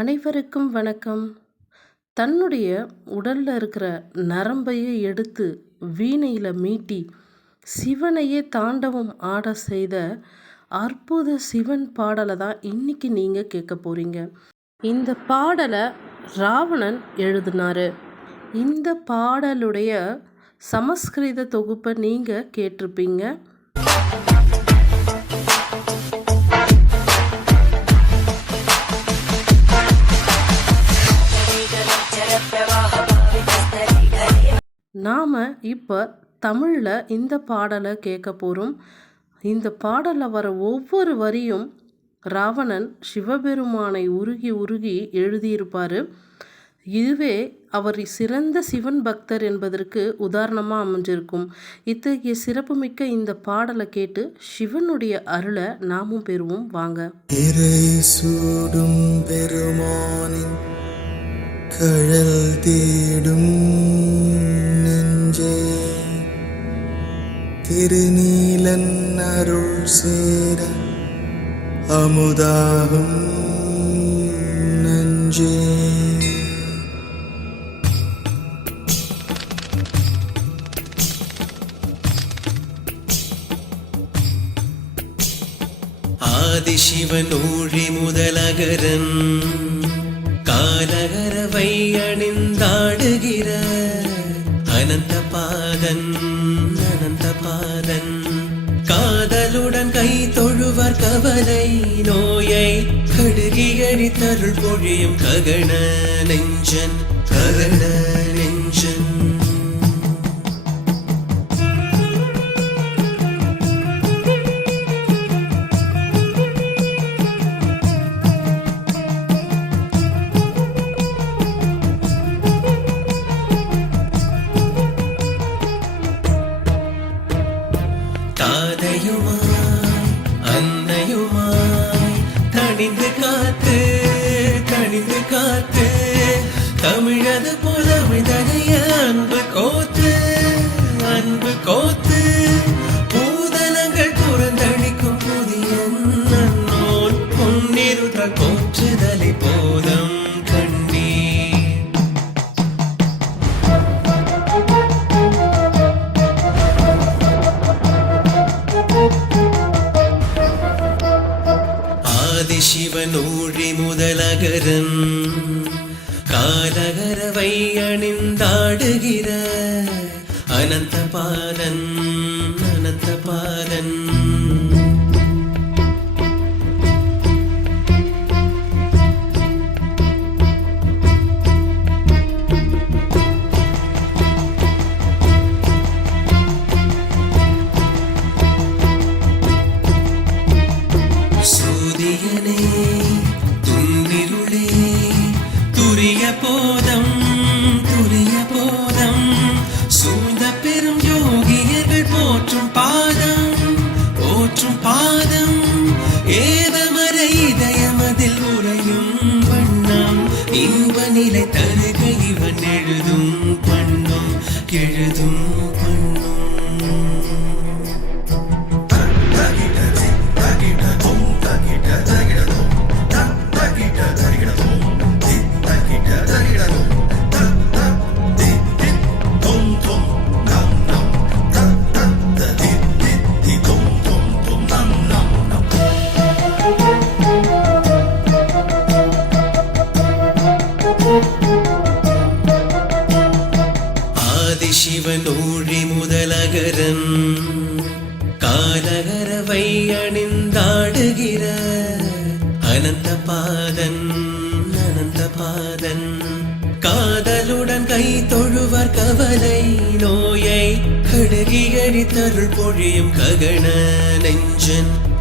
அனைவருக்கும் வணக்கம். தன்னுடைய உடல்ல இருக்கிற நரம்பையே எடுத்து வீணையில மீட்டி சிவனையே தாண்டவம் ஆட செய்த அற்புத சிவன் பாடலை தான் இன்னைக்கு நீங்கள் கேட்க போறீங்க. இந்த பாடலை ராவணன் எழுதினாரு. இந்த பாடலுடைய சமஸ்கிருத தொகுப்பை நீங்கள் கேட்டிருப்பீங்க. நாம் இப்போ தமிழில் இந்த பாடலை கேட்க போகிறோம் இந்த பாடலில் வர ஒவ்வொரு வரியும் ராவணன் சிவபெருமானை உருகி உருகி எழுதியிருப்பார். இதுவே அவர் சிறந்த சிவன் பக்தர் என்பதற்கு உதாரணமாக அமைஞ்சிருக்கும். இத்தகைய சிறப்புமிக்க இந்த பாடலை கேட்டு சிவனுடைய அருளை நாமும் பெறுவோம். வாங்க. சூடும் பெருமானின் கழல் தேடும் திருநீலன் அருள் சேர அமுதாகும் நஞ்சே. ஆதிசிவனூழி முதலகரன் காலகரவை அணிந்தாடுகிற அனந்த பாதன் காதலுடன் கை தொழுவர் கவலை நோயை கடுகியடி தருள் பொழியும் ககன நெஞ்சன் ககன நெஞ்சன். தாதையுமாய் அன்னையுமாய் காத்து தணிந்து காத்து தமிழது ஆதிசிவனூழி முதலகரன். காலகரவை அணிந்தாடுகிற அனந்த பாதன் എനിക്കെഴുതും பாதன் அனந்த பாதன். காதலுடன் கை தொழுவர் கவலை நோயை கடுகியடி தருள் பொழியும் ககன நெஞ்சன்.